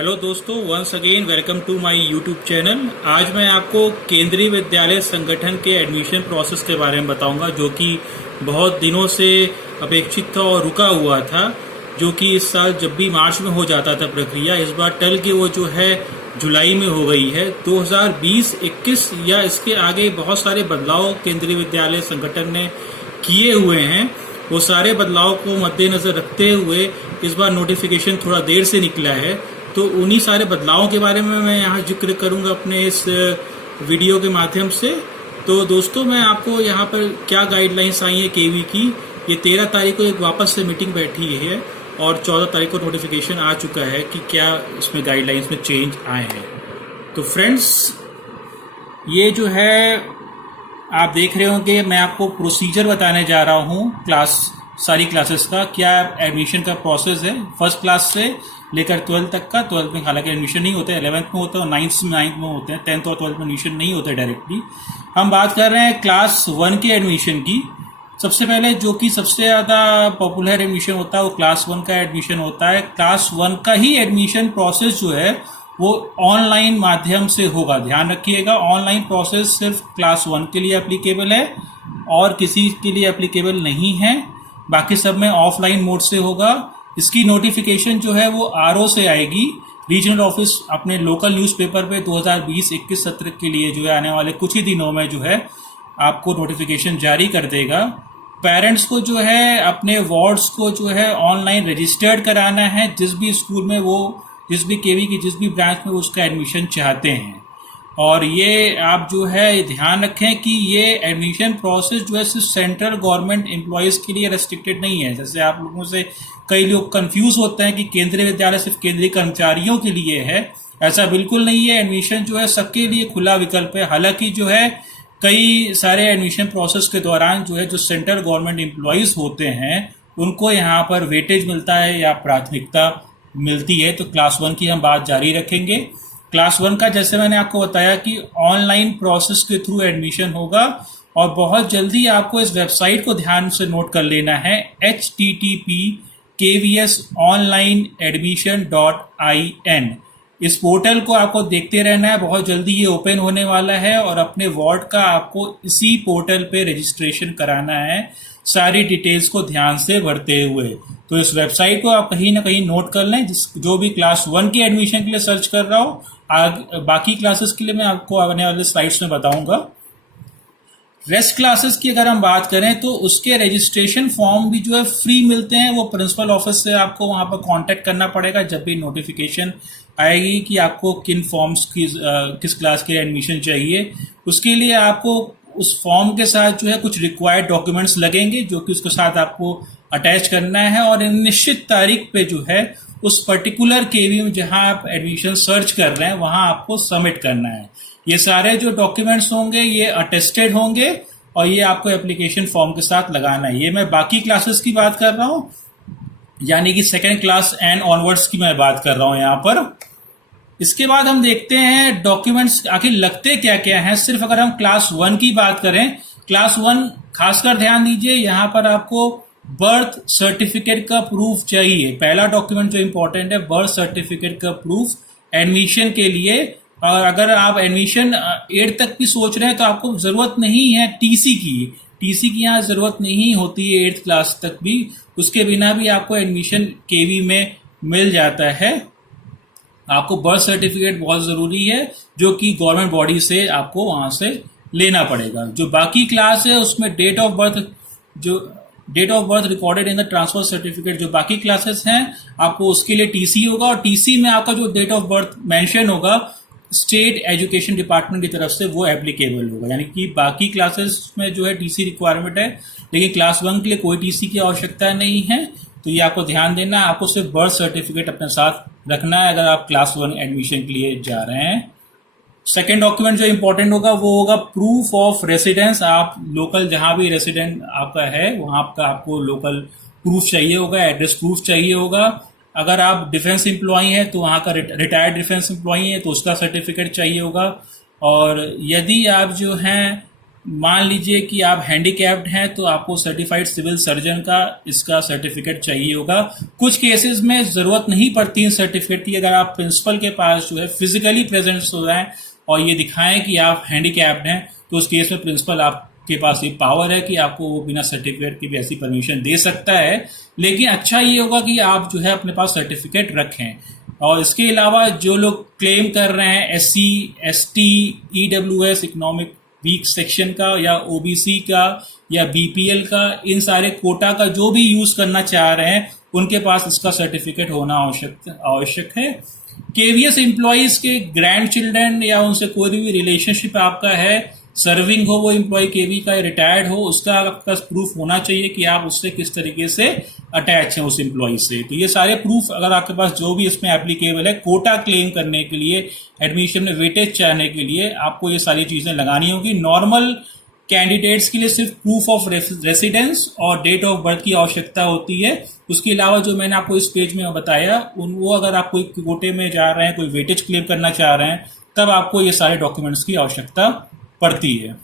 Hello दोस्तों, once again welcome to my YouTube channel. आज मैं आपको केंद्रीय विद्यालय संगठन के एडमिशन प्रोसेस के बारे में बताऊंगा, जो कि बहुत दिनों से अपेक्षित था और रुका हुआ था। जो कि इस साल जब भी मार्च में हो जाता था प्रक्रिया, इस बार टल के वो जो है जुलाई में हो गई है। 2020-21 या इसके आगे बहुत सारे बदलाव केंद्रीय विद्यालय संगठन ने किए हुए हैं। वो सारे बदलाव को मद्देनजर रखते हुए इस बार नोटिफिकेशन थोड़ा देर से निकला है। तो उन्हीं सारे बदलावों के बारे में मैं यहाँ जिक्र करूँगा अपने इस वीडियो के माध्यम से। तो दोस्तों, मैं आपको यहाँ पर क्या गाइडलाइंस आई है केवी की, ये 13 तारीख को एक वापस से मीटिंग बैठी है और 14 तारीख को नोटिफिकेशन आ चुका है कि क्या इसमें गाइडलाइंस में चेंज आए हैं। तो फ्रेंड्स, ये जो है आप देख रहे होंगे, मैं आपको प्रोसीजर बताने जा रहा हूँ सारी क्लासेस का। क्या एडमिशन का प्रोसेस है फर्स्ट क्लास से लेकर 12 तक का। 12 में हालांकि एडमिशन नहीं होता है, 11th में होता है और 9th में होते हैं। 10th और 12th में एडमिशन नहीं होता है डायरेक्टली। हम बात कर रहे हैं क्लास 1 के एडमिशन की। सबसे पहले जो कि सबसे ज़्यादा पॉपुलर एडमिशन होता है वो क्लास 1 का एडमिशन होता है। क्लास 1 का ही एडमिशन प्रोसेस जो है वो ऑनलाइन माध्यम से होगा। ध्यान रखिएगा, ऑनलाइन प्रोसेस सिर्फ क्लास 1 के लिए एप्लीकेबल है और किसी के लिए एप्लीकेबल नहीं है। बाकी सब में ऑफलाइन मोड से होगा। इसकी नोटिफिकेशन जो है वो आरओ से आएगी। रीजनल ऑफिस अपने लोकल न्यूज़पेपर पे 2020-21 सत्र के लिए जो है आने वाले कुछ ही दिनों में जो है आपको नोटिफिकेशन जारी कर देगा। पेरेंट्स को जो है अपने वार्ड्स को जो है ऑनलाइन रजिस्टर्ड कराना है, जिस भी स्कूल में वो जिस भी केवी की जिस भी ब्रांच में उसका एडमिशन चाहते हैं। और ये आप जो है ध्यान रखें कि ये एडमिशन प्रोसेस जो है सिर्फ सेंट्रल गवर्नमेंट एम्प्लॉयज़ के लिए रेस्ट्रिक्टेड नहीं है। जैसे आप लोगों से कई लोग कंफ्यूज होते हैं कि केंद्रीय विद्यालय सिर्फ केंद्रीय कर्मचारियों के लिए है। ऐसा बिल्कुल नहीं है। एडमिशन जो है सबके लिए खुला विकल्प है। हालांकि जो है कई सारे एडमिशन प्रोसेस के दौरान जो है जो सेंट्रल गवर्नमेंट एम्प्लॉयज़ होते हैं उनको यहाँ पर वेटेज मिलता है या प्राथमिकता मिलती है। तो क्लास 1 की हम बात जारी रखेंगे। क्लास 1 का जैसे मैंने आपको बताया कि ऑनलाइन प्रोसेस के थ्रू एडमिशन होगा और बहुत जल्दी आपको इस वेबसाइट को ध्यान से नोट कर लेना है, http://kvsonlineadmission.in। इस पोर्टल को आपको देखते रहना है। बहुत जल्दी ये ओपन होने वाला है और अपने वार्ड का आपको इसी पोर्टल पे रजिस्ट्रेशन कराना है, सारी डिटेल्स को ध्यान से भरते हुए। तो इस वेबसाइट को आप कहीं ना कहीं नोट कर लें। जो भी क्लास 1 की एडमिशन के लिए सर्च कर रहा हो, बाकी क्लासेस के लिए मैं आपको आने वाले स्लाइड्स में बताऊंगा। रेस्ट क्लासेस की अगर हम बात करें तो उसके रजिस्ट्रेशन फॉर्म भी जो है फ्री मिलते हैं। वो प्रिंसिपल ऑफिस से आपको वहां पर कांटेक्ट करना पड़ेगा जब भी नोटिफिकेशन आएगी कि आपको किन फॉर्म्स की किस क्लास के एडमिशन चाहिए। उसके लिए आपको उस फॉर्म के साथ जो है कुछ रिक्वायर्ड डॉक्यूमेंट्स लगेंगे, जो कि उसके साथ आपको अटैच करना है और निश्चित तारीख पे जो है उस पर्टिकुलर केवी में जहां आप एडमिशन सर्च कर रहे हैं वहां आपको सबमिट करना है। ये सारे जो डॉक्यूमेंट्स होंगे ये अटेस्टेड होंगे और ये आपको एप्लीकेशन फॉर्म के साथ लगाना है। ये मैं बाकी क्लासेस की बात कर रहा हूँ, यानी कि सेकेंड क्लास एंड ऑनवर्ड्स की मैं बात कर रहा हूँ यहाँ पर। इसके बाद हम देखते हैं डॉक्यूमेंट्स आखिर लगते क्या क्या हैं। सिर्फ अगर हम क्लास 1 की बात करें, क्लास 1 खासकर ध्यान दीजिए, यहाँ पर आपको बर्थ सर्टिफिकेट का प्रूफ चाहिए। पहला डॉक्यूमेंट जो इंपॉर्टेंट है, बर्थ सर्टिफिकेट का प्रूफ एडमिशन के लिए। और अगर आप एडमिशन 8 तक भी सोच रहे हैं तो आपको जरूरत नहीं है टीसी की यहाँ जरूरत नहीं होती है 8th क्लास तक भी। उसके बिना भी आपको एडमिशन केवी में मिल जाता है। आपको बर्थ सर्टिफिकेट बहुत ज़रूरी है, जो कि गवर्नमेंट बॉडी से आपको वहाँ से लेना पड़ेगा। जो बाकी क्लास है उसमें date of birth recorded in the transfer certificate, जो बाकी क्लासेस हैं आपको उसके लिए टीसी होगा। और टीसी में आपका जो डेट ऑफ बर्थ मेंशन होगा स्टेट एजुकेशन डिपार्टमेंट की तरफ से वो एप्लीकेबल होगा। यानी कि बाकी क्लासेस में जो है टीसी रिक्वायरमेंट है, लेकिन क्लास 1 के लिए कोई टीसी की आवश्यकता नहीं है। तो ये आपको ध्यान देना है। आपको सिर्फ बर्थ सर्टिफिकेट अपने साथ रखना है अगर आप क्लास 1 एडमिशन के लिए जा रहे हैं। सेकेंड डॉक्यूमेंट जो इंपॉर्टेंट होगा वो होगा प्रूफ ऑफ रेसिडेंस। आप लोकल जहां भी रेसिडेंट आपका है वहां का आपको लोकल प्रूफ चाहिए होगा, एड्रेस प्रूफ चाहिए होगा। अगर आप डिफेंस एम्प्लॉई हैं तो वहाँ का रिटायर्ड डिफेंस एम्प्लॉई है तो उसका सर्टिफिकेट चाहिए होगा। और यदि आप जो हैं मान लीजिए कि आप हैंडीकैप्ड हैं तो आपको सर्टिफाइड सिविल सर्जन का इसका सर्टिफिकेट चाहिए होगा। कुछ केसेस में ज़रूरत नहीं पड़ती इन सर्टिफिकेट की। अगर आप प्रिंसिपल के पास जो है फिजिकली प्रेजेंट हो जाएं और ये दिखाएं कि आप हैंडीकैप्ड हैं, तो उस केस में प्रिंसिपल आपके पास ये पावर है कि आपको वो बिना सर्टिफिकेट के भी ऐसी परमिशन दे सकता है। लेकिन अच्छा ये होगा कि आप जो है अपने पास सर्टिफिकेट रखें। और इसके अलावा जो लोग क्लेम कर रहे हैं SC ST EWS economic week section का या OBC का या BPL का, इन सारे कोटा का जो भी यूज करना चाह रहे हैं उनके पास इसका सर्टिफिकेट होना आवश्यक है। KVS एम्प्लॉयज के ग्रैंड चिल्ड्रन या उनसे कोई भी रिलेशनशिप आपका है, सर्विंग हो वो एम्प्लॉय केवी का, रिटायर्ड हो, उसका आपका प्रूफ होना चाहिए कि आप उससे किस तरीके से अटैच हैं उस एम्प्लॉय से। तो ये सारे प्रूफ अगर आपके पास जो भी इसमें एप्लीकेबल है कोटा क्लेम करने के लिए, एडमिशन में वेटेज चाहने के लिए, आपको ये सारी चीजें लगानी होगी। नॉर्मल कैंडिडेट्स के लिए सिर्फ प्रूफ ऑफ रेसिडेंस और डेट ऑफ बर्थ की आवश्यकता होती है। उसके अलावा जो मैंने आपको इस पेज में बताया वो अगर आप कोई कोटे में जा रहे हैं, कोई वेटेज क्लेम करना चाह रहे हैं, तब आपको ये सारे डॉक्यूमेंट्स की आवश्यकता पड़ती है।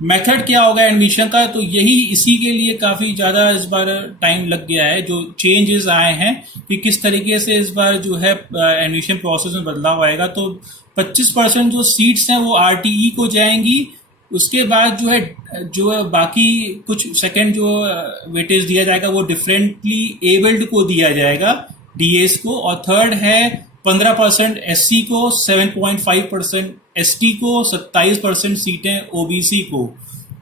मेथड क्या होगा एडमिशन का, तो यही इसी के लिए काफ़ी ज़्यादा इस बार टाइम लग गया है। जो चेंजेस आए हैं कि किस तरीके से इस बार जो है एडमिशन प्रोसेस में बदलाव आएगा। तो 25% जो सीट्स हैं वो RTE को जाएंगी। उसके बाद जो बाकी कुछ सेकंड जो वेटेज दिया जाएगा वो डिफरेंटली एबल्ड को दिया जाएगा, DAs को। और थर्ड है 15% SC को, 7.5% ST को, 27% सीटें OBC को।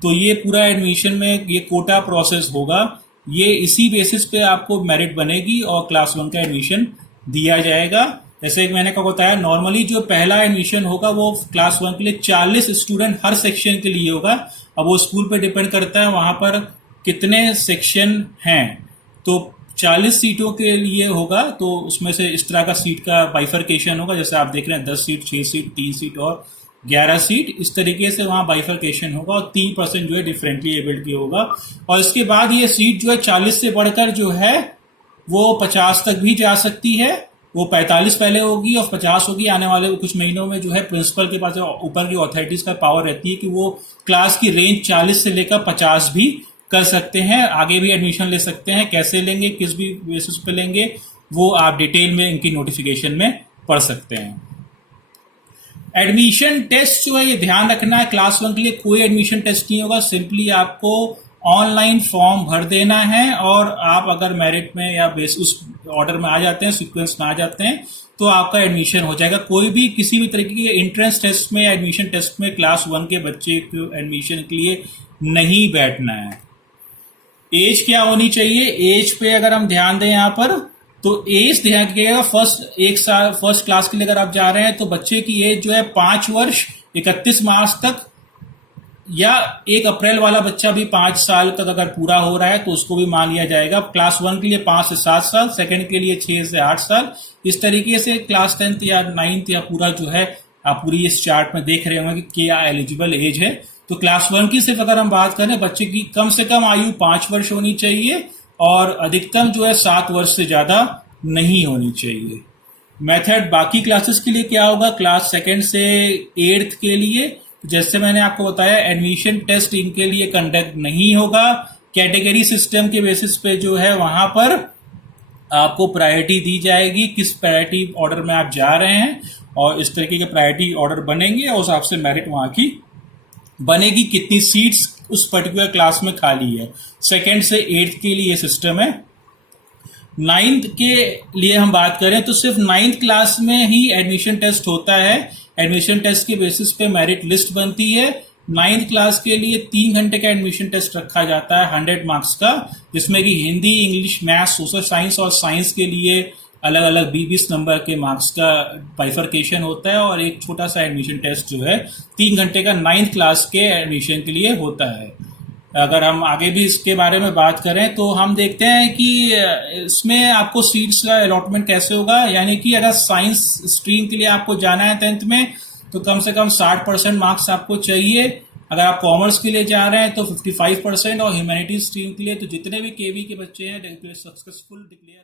तो ये पूरा एडमिशन में ये कोटा प्रोसेस होगा। ये इसी बेसिस पे आपको मेरिट बनेगी और क्लास 1 का एडमिशन दिया जाएगा। जैसे मैंने क्या बताया, नॉर्मली जो पहला एडमिशन होगा वो क्लास 1 के लिए 40 स्टूडेंट हर सेक्शन के लिए होगा। अब वो स्कूल पे डिपेंड करता है वहां पर कितने सेक्शन हैं। तो 40 सीटों के लिए होगा, तो उसमें से इस तरह का सीट का बाइफर्केशन होगा। जैसे आप देख रहे हैं 10 सीट, 6 सीट, 3 सीट और 11 सीट, इस तरीके से वहां बाइफर्केशन होगा। और 3% जो है डिफरेंटली एबल्ड की होगा। और इसके बाद ये सीट जो है 40 से बढ़कर जो है वो 50 तक भी जा सकती है। वो 45 पहले होगी और 50 होगी। आने वाले कुछ महीनों में जो है प्रिंसिपल के पास ऊपर की अथॉरिटीज का पावर रहती है कि वो क्लास की रेंज 40 से लेकर 50 भी कर सकते हैं। आगे भी एडमिशन ले सकते हैं। कैसे लेंगे, किस भी बेसिस पे लेंगे, वो आप डिटेल में इनकी नोटिफिकेशन में पढ़ सकते हैं। एडमिशन टेस्ट जो है ये ध्यान रखना है, क्लास 1 के लिए कोई एडमिशन टेस्ट नहीं होगा। सिंपली आपको ऑनलाइन फॉर्म भर देना है और आप अगर मेरिट में या बेस उस ऑर्डर में आ जाते हैं, सीक्वेंस में आ जाते हैं, तो आपका एडमिशन हो जाएगा। कोई भी किसी भी तरीके के एंट्रेंस टेस्ट में या एडमिशन टेस्ट में क्लास 1 के बच्चे को एडमिशन के लिए नहीं बैठना है। एज क्या होनी चाहिए, एज पे अगर हम ध्यान दें यहाँ पर, तो एज ध्यान रखिएगा। फर्स्ट क्लास के लिए अगर आप जा रहे हैं तो बच्चे की एज जो है 5 वर्ष 31 मार्च तक, या 1 अप्रैल वाला बच्चा भी 5 साल तक अगर पूरा हो रहा है तो उसको भी मान लिया जाएगा। क्लास 1 के लिए 5 से 7 साल, सेकंड के लिए 6 से 8 साल। इस तरीके से क्लास 10th या 9th या पूरा जो है आप पूरी इस चार्ट में देख रहे होंगे कि क्या एलिजिबल एज है। तो क्लास 1 की सिर्फ अगर हम बात करें, बच्चे की कम से कम आयु 5 वर्ष होनी चाहिए और अधिकतम जो है 7 वर्ष से ज्यादा नहीं होनी चाहिए। मेथड बाकी क्लासेस के लिए क्या होगा, क्लास 2nd से 8th के लिए जैसे मैंने आपको बताया एडमिशन टेस्ट इनके लिए कंडक्ट नहीं होगा। कैटेगरी सिस्टम के बेसिस पे जो है वहां पर आपको प्रायोरिटी दी जाएगी, किस प्रायोरिटी ऑर्डर में आप जा रहे हैं, और इस तरीके के प्रायोरिटी ऑर्डर बनेंगे और उस हिसाब से मेरिट वहां की बनेगी। कितनी सीट्स उस पर्टिकुलर क्लास में खाली है, 2nd से 8th के लिए सिस्टम है। 9th के लिए हम बात करें तो सिर्फ 9th क्लास में ही एडमिशन टेस्ट होता है। एडमिशन टेस्ट के बेसिस पे मेरिट लिस्ट बनती है। 9th क्लास के लिए 3 घंटे का एडमिशन टेस्ट रखा जाता है 100 मार्क्स का, जिसमें कि Hindi, English, math, social science और साइंस के लिए अलग अलग 20 नंबर के मार्क्स का बाइफर्केशन होता है। और एक छोटा सा एडमिशन टेस्ट जो है 3 घंटे का 9th क्लास के एडमिशन के लिए होता है। अगर हम आगे भी इसके बारे में बात करें तो हम देखते हैं कि इसमें आपको सीट्स का अलॉटमेंट कैसे होगा। यानी कि अगर साइंस स्ट्रीम के लिए आपको जाना है 10th में तो कम से कम 60% मार्क्स आपको चाहिए। अगर आप कॉमर्स के लिए जा रहे हैं तो 55% और ह्यूमैनिटीज स्ट्रीम के लिए तो जितने भी केवी के बच्चे हैं सक्सेसफुल डिक्लेयर